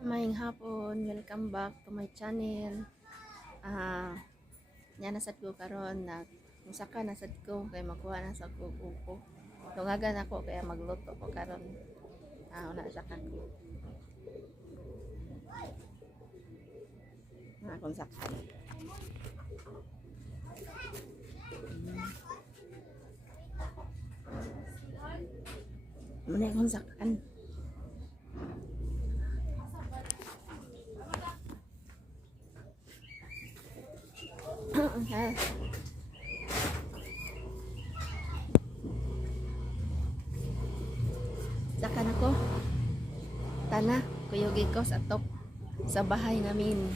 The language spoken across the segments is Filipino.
Maayong hapon, welcome back to my channel. Nya nasad ko karon na musaka nasad ko kay makuha na sa kuko. Tungagan ako kaya magluto ko karon. Una sa kako. Kung sakto. Muna kung sakan. Sakan ako. Tana, kuyugi ko sa top sa bahay namin.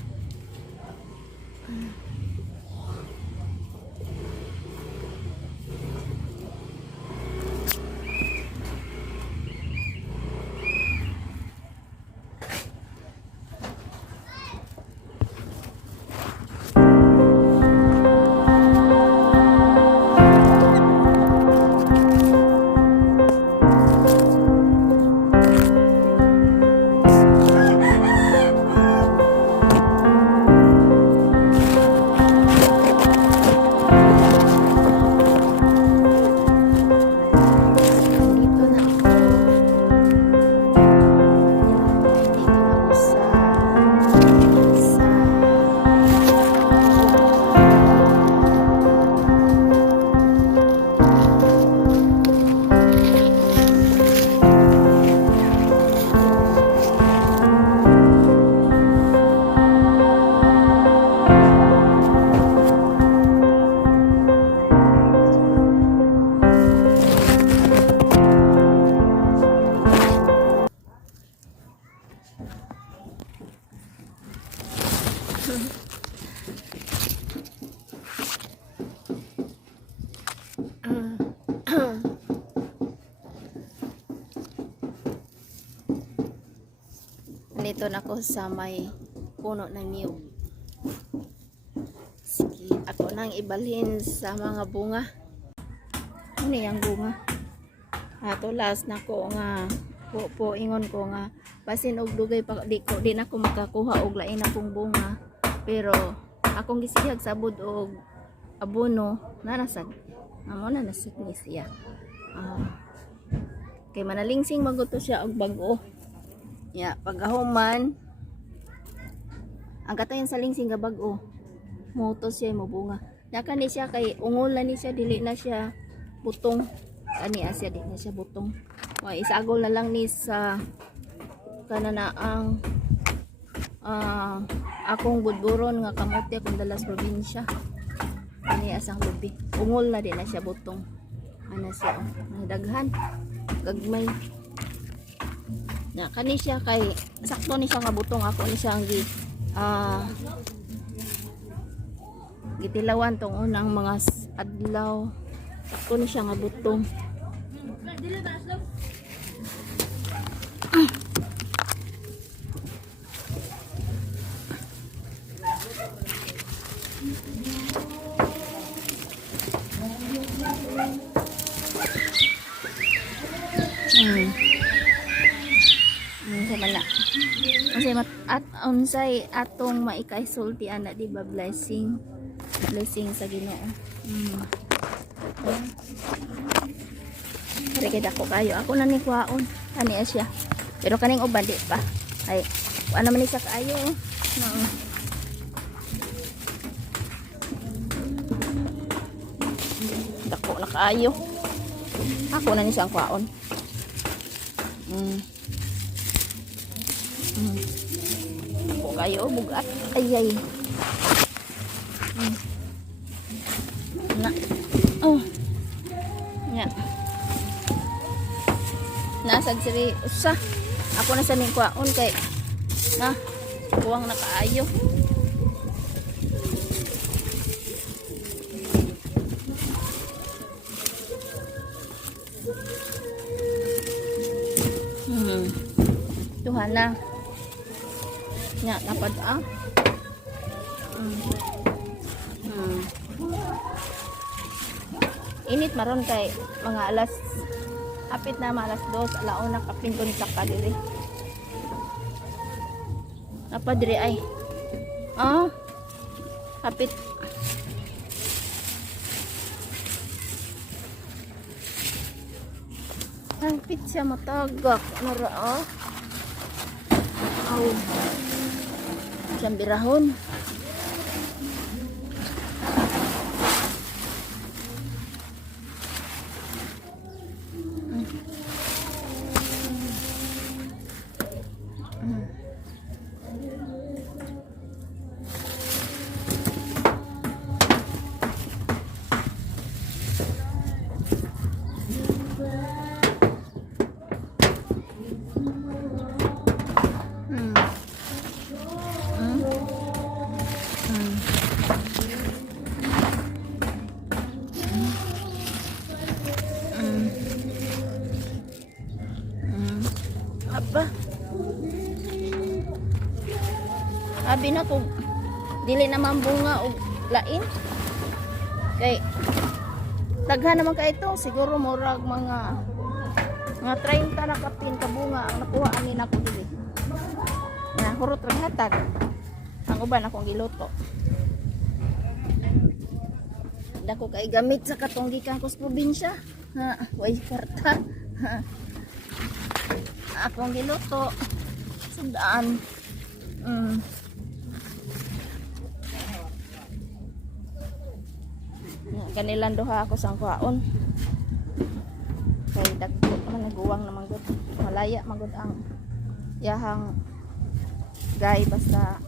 Nandito na ako sa may puno ng niyog. Sige, ako nang ibalhin sa mga bunga. Ano yung bunga? Tulas na ko nga po ingon ko nga basin og dugay pa di na ko makakuha og lain akong bunga. Pero akong gisihag sabod og abono narasad. Amo na nasad ni siya. Kay manalingsing maguto siya og bag-o. Ya, pagahuman ang katayan sa lingsing nga bag-o motos siya mo bunga. Naka ni siya kay ungol na ni siya dili na siya butong. Ani asya di na siya butong. Isagol na lang ni sa kanana ang akong budburon nga kamote akong dalas probinsya. Ani asang lubi. Ungol na di na siya butong. Ana siya daghan gagmay. Na kani siya kay sakto ni siya nga butong ako ni siya ang gitilawan tong unang mga adlaw. Sakto ni siya nga butong. At unsay atong maikaisulti ana di ba blessing sa Ginoo. Kaya kay dako kayo ako na ni kuhaon ani siya pero kaning uban di pa ay ano man ni sa kayo dako na kayo ako na ni siyang kuhaon. Kayo bugat ay na nya nasag siri usa ako na sa ning kuhaon kay na kuwang na kaayo. Tuhan na nya napad init maron kay mga Hapit na malas 2, alauna kapinton sa kadiri. Apa diri ay? Oh. Hapit. Hapit siya matagak. Nara oh. Aw. Siyang birahon. Apa? Abi na ko dili naman bunga og lain. Kay daghan naman ka ito, siguro murag mga 30 na kapin ka bunga ang nakuha ani nako dili. Na hurot ra hatag. Ang uban akong giluto. Dako kay gamit sa katong gikan ko sa probinsya. Ha, way kwarta. Akong giluto sudaan. Kanilang duha ako sang kwaon. Kay dagko man naguwang naman gud. Malaya man gud ang yahang gay basta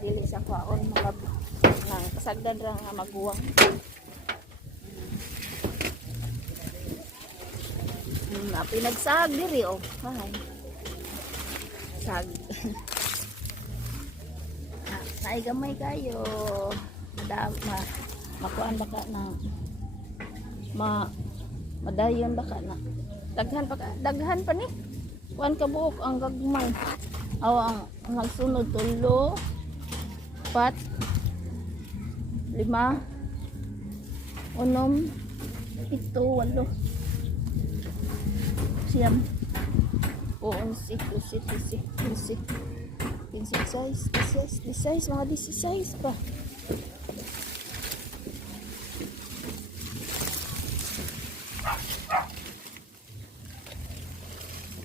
dili sa kwaon mga nang kasagdan ra nga maguwang. Pinagsag diri oh. Hay. Sag. Ay gamay kayo. Makuan baka na madayon baka na. Daghan pa ni. Kuan ka buok ang gagmay. Aw ang nagsunod 3, 4, 5, 6, 7, 8. Siyam. 11, 12, 13, 14, 15, 16, mga 16 pa.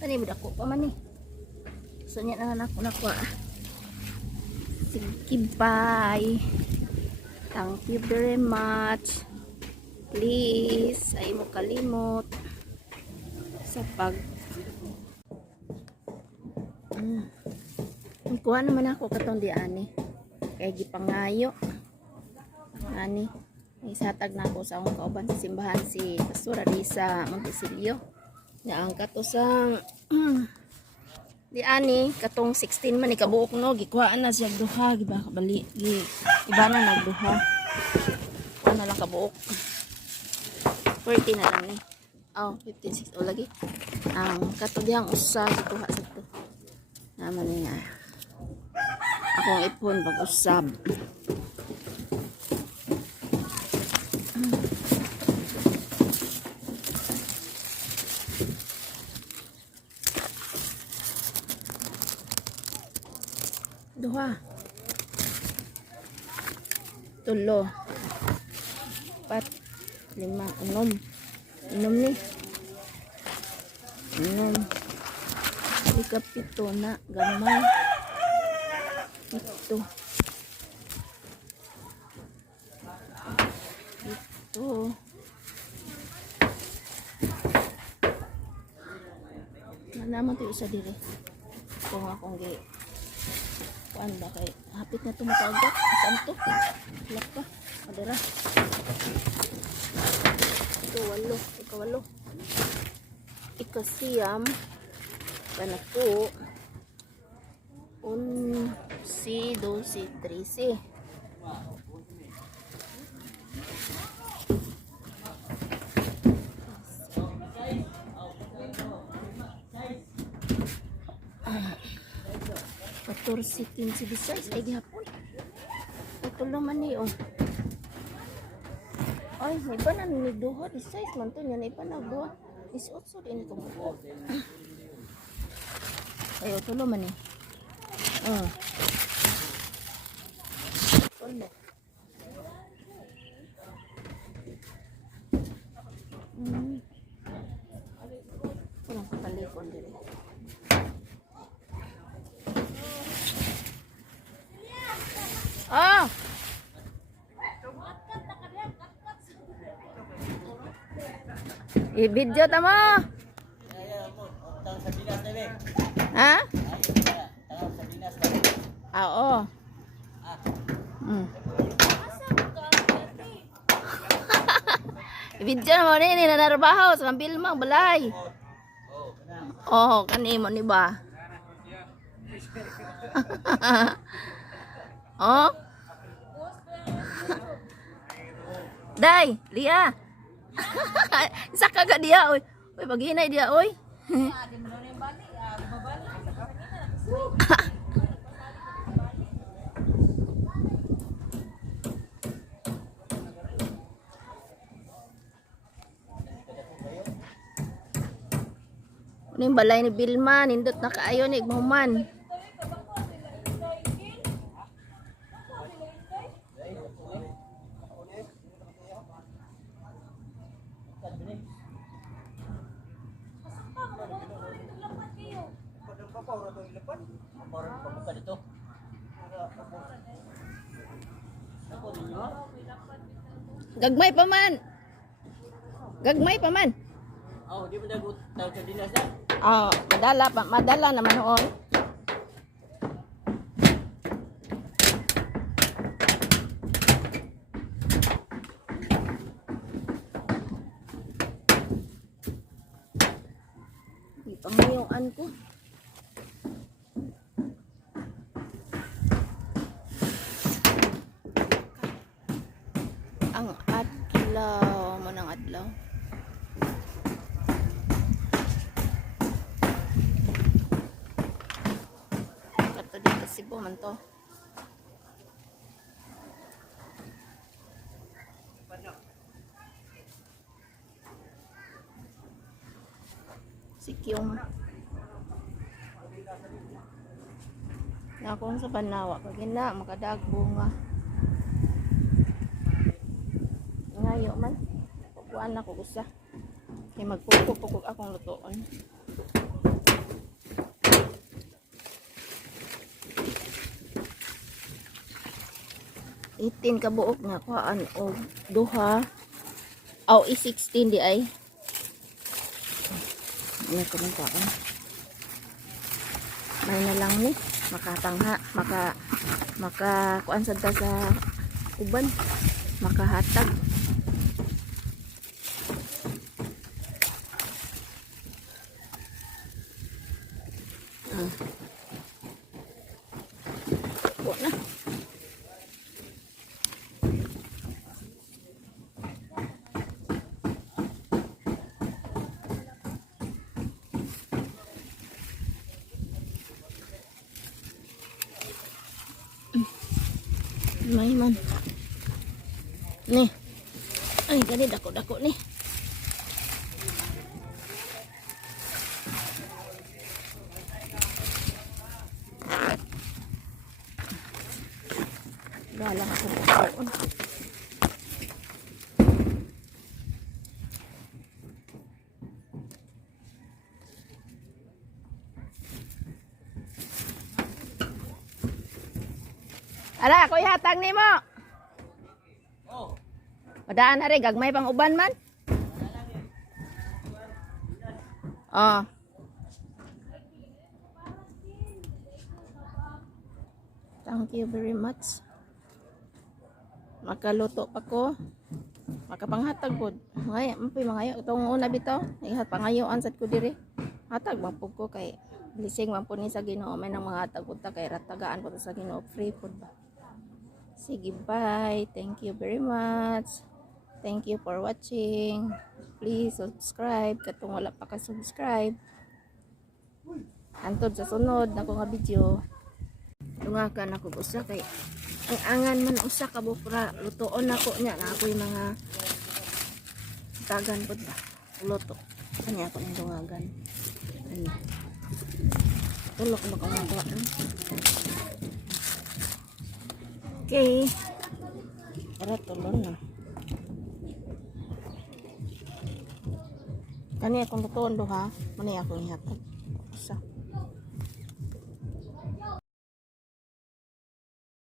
Tani mo dako pa man ni. So nya na ako nakuha. Sige, bye. Thank you very much. Please, ay mo kalimot sa pag kuha naman ako katong di ani kay gipangayo ani isatag na ako sa akong kauban sa simbahan si Pastora Risa Montesilio na ang kato sang di ani katong 16 man ikabuok no gikuhaan na siya duha giba kabali iba na nagduha ano lang kabuok 40 na lang ni. Oh, 15, 6 o lagi. Ang katugihang usa gituha sa to. Naman niya. Akong ipon pag-usab. Duha. 3, 4, 5, 6. Inom ni. Inom. Ikapito na gamay. Ito. Ito. Naman ito isa dire. Kung akong gi. Kuan ba kay hapit na tumatagak. Saan to? Lak pa. Madara. Ito 8. Ikasiyam. Kanako. 11, 12, 13. Torsi 15, 16 ay gihapon. Ito naman ni oh. Ay, may ba na ni duha 16 man to niya ipa na duha. 18 din ko buo. Ayo tulo man eh. Tulo. Kurang kapalikon diri. Ah. I-video ta mo. Ha? Ah, oo. I-video na mo ni nanarbaho sa Bilmang balay. Oh, kanimo ni ba? Oh. Day, Lia. Isa ka ga dia oy. Oy paghinay dia oy. Ning balay ni Bilma nindot na kaayo ni Igmuman. Gagmay pa man. Gagmay pa man. Oh, di mo dagot tawag sa dinas na. Oh, madala naman noon. Pangayuan ko. Ang adlaw mo ng adlaw. Kato dito Cebu man to. Sikyong na akong sa Banawa kag ina makadagbo nga ngayo man pagkuan na ko gusa kay magpupupukog akong lutoon. Itin ka buok nga kuhaan og duha aw i-16 di ay. Ini kumuntaan. May na lang ni makatangha, maka kuan sad ta sa uban, makahatag. Na. May man. Nih. Ay, kani dako-dako ni. Dalang ako kaon. Ala, ako ihatag nimo. Oh. Padaan na rin, gagmay pang uban man. Oh. Thank you very much. Makaluto pa ko. Makapanghatag po. Ngay, mapoy mangayo. Itong una bitaw. Ihat pangayoan sad ko diri. Hatag mapog ko kay blessing man po ni sa Ginoo. May nang mga hatag po ta kay ratagaan po ta sa Ginoo. Free food ba. Sige, bye. Thank you very much. Thank you for watching. Please subscribe katong wala pa ka subscribe. Antod sa sunod na ko nga video. Tungakan ako usa kay ang angan man usa ka bukra lutoon nako nya na ako'y mga tagan pud ba luto. Kanya ako ng dungagan. Ano? Tulok na kumagawa. Okay. Para tulon na. Kani akong lutuan do ha. Mani akong ihatag. Isa.